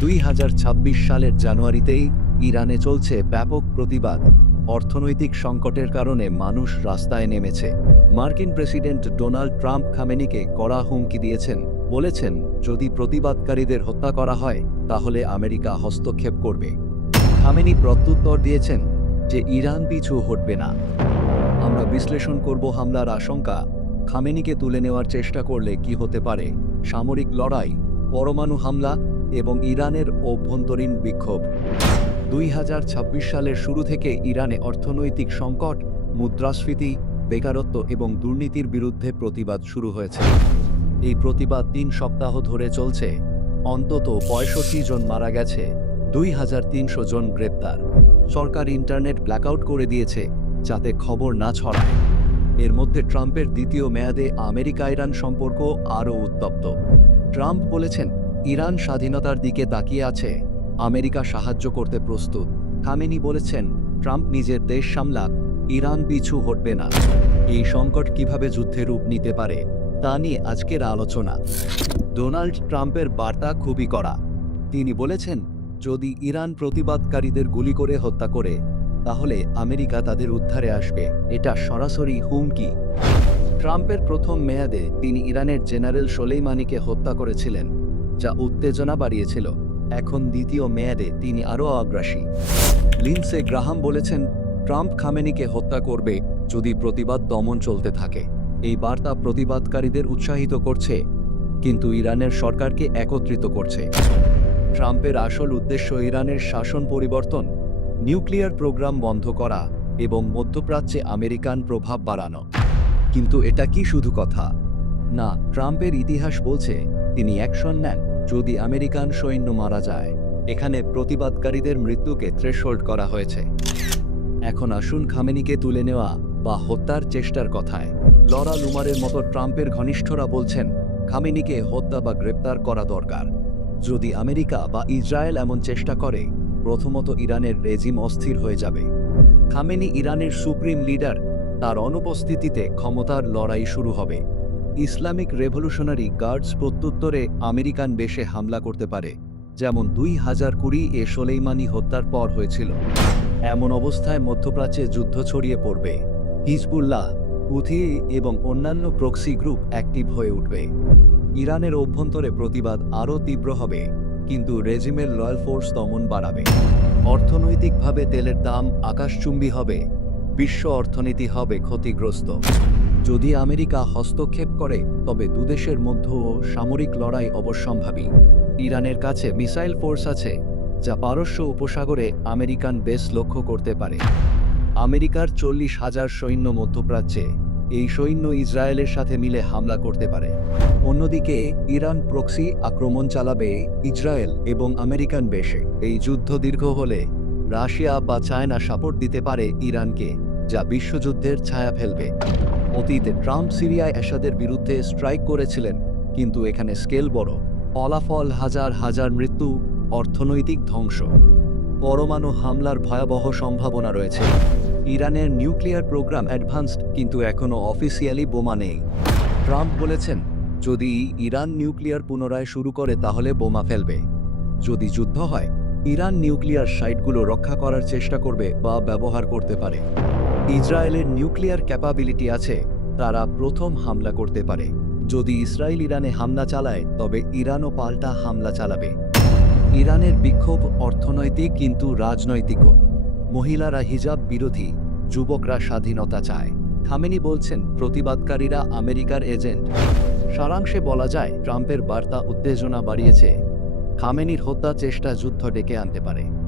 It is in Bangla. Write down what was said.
দুই হাজার ছাব্বিশ সালের জানুয়ারিতেই ইরানে চলছে ব্যাপক প্রতিবাদ। অর্থনৈতিক সংকটের কারণে মানুষ রাস্তায় নেমেছে। মার্কিন প্রেসিডেন্ট ডোনাল্ড ট্রাম্প খামেনিকে কড়া হুমকি দিয়েছেন, বলেছেন, যদি প্রতিবাদকারীদের হত্যা করা হয়, তাহলে আমেরিকা হস্তক্ষেপ করবে। খামেনি প্রত্যুত্তর দিয়েছেন যে ইরান পিছু হটবে না। আমরা বিশ্লেষণ করব হামলার আশঙ্কা। খামেনিকে তুলে নেওয়ার চেষ্টা করলে কি হতে পারে? সামরিক লড়াই, পরমাণু হামলা এবং ইরানের অভ্যন্তরীণ বিক্ষোভ। দুই হাজার ছাব্বিশ সালের শুরু থেকে ইরানে অর্থনৈতিক সংকট, মুদ্রাস্ফীতি, বেকারত্ব এবং দুর্নীতির বিরুদ্ধে প্রতিবাদ শুরু হয়েছে। এই প্রতিবাদ তিন সপ্তাহ ধরে চলছে। অন্তত পঁয়ষট্টি জন মারা গেছে, দুই হাজার তিনশো জন গ্রেপ্তার। সরকার ইন্টারনেট ব্ল্যাকআউট করে দিয়েছে, যাতে খবর না ছড়ায়। এর মধ্যে ট্রাম্পের দ্বিতীয় মেয়াদে আমেরিকা ইরান সম্পর্ক আরও উত্তপ্ত। ট্রাম্প বলেছেন ইরান স্বাধীনতার দিকে তাকিয়ে আছে। আমেরিকা সাহায্য করতে প্রস্তুত। খামেনি বলেছেন, ট্রাম্প নিজের দেশ সামলাক, ইরান পিছু হটবে না। এই সংকট কীভাবে যুদ্ধে রূপ নিতে পারে, তা নিয়ে আজকের আলোচনা। ডোনাল্ড ট্রাম্পের বার্তা খুবই কড়া। তিনি বলেছেন, যদি ইরান প্রতিবাদকারীদের গুলি করে হত্যা করে, তাহলে আমেরিকা তাদের উদ্ধারে আসবে। এটা সরাসরি হুমকি। ট্রাম্পের প্রথম মেয়াদে তিনি ইরানের জেনারেল সোলেইমানিকে হত্যা করেছিলেন। যা উত্তেজনা বাড়িয়েছিল। এখন দ্বিতীয় মেয়াদে তিনি আরও আগ্রাসী। লিন্সে গ্রাহাম বলেছেন, ট্রাম্প খামেনিকে হত্যা করবে যদি প্রতিবাদ দমন চলতে থাকে। এই বার্তা প্রতিবাদকারীদের উৎসাহিত করছে, কিন্তু ইরানের সরকারকে একত্রিত করছে। ট্রাম্পের আসল উদ্দেশ্য ইরানের শাসন পরিবর্তন, নিউক্লিয়ার প্রোগ্রাম বন্ধ করা এবং মধ্যপ্রাচ্যে আমেরিকান প্রভাব বাড়ানো। কিন্তু এটা কি শুধু কথা? না, ট্রাম্পের ইতিহাস বলছে, তিনি অ্যাকশন নেন। যদি আমেরিকান সৈন্য মারা যায়, এখানে প্রতিবাদকারীদের মৃত্যুকে থ্রেশহোল্ড করা হয়েছে। এখন আসুন খামেনিকে তুলে নেওয়া বা হত্যার চেষ্টার কথায়। লরা লুমারের মতো ট্রাম্পের ঘনিষ্ঠরা বলছেন, খামেনিকে হত্যা বা গ্রেপ্তার করা দরকার। যদি আমেরিকা বা ইসরায়েল এমন চেষ্টা করে, প্রথমত ইরানের রেজিম অস্থির হয়ে যাবে। খামেনি ইরানের সুপ্রিম লিডার তার অনুপস্থিতিতে ক্ষমতার লড়াই শুরু হবে। ইসলামিক রেভলিউশনারি গার্ডস প্রত্যুত্তরে আমেরিকান বেশে হামলা করতে পারে, যেমন দুই হাজার কুড়ি এ সোলেইমানি হত্যার পর হয়েছিল। এমন অবস্থায় মধ্যপ্রাচ্যে যুদ্ধ ছড়িয়ে পড়বে। হিজবুল্লাহ উথি এবং অন্যান্য প্রক্সি গ্রুপ অ্যাক্টিভ হয়ে উঠবে। ইরানের অভ্যন্তরে প্রতিবাদ আরও তীব্র হবে, কিন্তু রেজিমের লয়াল ফোর্স দমন বাড়াবে। অর্থনৈতিকভাবে তেলের দাম আকাশচুম্বী হবে, বিশ্ব অর্থনীতি হবে ক্ষতিগ্রস্ত। যদি আমেরিকা হস্তক্ষেপ করে, তবে দুদেশের মধ্যেও সামরিক লড়াই অবশ্যম্ভাবী। ইরানের কাছে মিসাইল ফোর্স আছে, যা পারস্য উপসাগরে আমেরিকান বেস লক্ষ্য করতে পারে। আমেরিকার চল্লিশ হাজার সৈন্য মধ্যপ্রাচ্যে, এই সৈন্য ইসরায়েলের সাথে মিলে হামলা করতে পারে। অন্যদিকে, ইরান প্রক্সি আক্রমণ চালাবে ইসরায়েল এবং আমেরিকান বেশে। এই যুদ্ধ দীর্ঘ হলে, রাশিয়া বা চায়না সাপোর্ট দিতে পারে ইরানকে, যা বিশ্বযুদ্ধের ছায়া ফেলবে। অতীতে ট্রাম্প সিরিয়ায় এসাদের বিরুদ্ধে স্ট্রাইক করেছিলেন, কিন্তু এখানে স্কেল বড়। ফলাফল হাজার হাজার মৃত্যু, অর্থনৈতিক ধ্বংস। পরমাণু হামলার ভয়াবহ সম্ভাবনা রয়েছে। ইরানের নিউক্লিয়ার প্রোগ্রাম অ্যাডভান্সড, কিন্তু এখনও অফিসিয়ালি বোমা নেই। ট্রাম্প বলেছেন, যদি ইরান নিউক্লিয়ার পুনরায় শুরু করে, তাহলে বোমা ফেলবে। যদি যুদ্ধ হয়, ইরান নিউক্লিয়ার সাইটগুলো রক্ষা করার চেষ্টা করবে বা ব্যবহার করতে পারে। ইসরায়েলের নিউক্লিয়ার ক্যাপাবিলিটি আছে, তারা প্রথম হামলা করতে পারে। যদি ইসরায়েল ইরানে হামলা চালায়, তবে ইরানও পাল্টা হামলা চালাবে। ইরানের বিক্ষোভ অর্থনৈতিক কিন্তু রাজনৈতিকও মহিলারা হিজাব বিরোধী, যুবকরা স্বাধীনতা চায়। খামেনি বলছেন, প্রতিবাদকারীরা আমেরিকার এজেন্ট। সারাংশে বলা যায়, ট্রাম্পের বার্তা উত্তেজনা বাড়িয়েছে। খামেনির হত্যা চেষ্টা যুদ্ধ ডেকে আনতে পারে।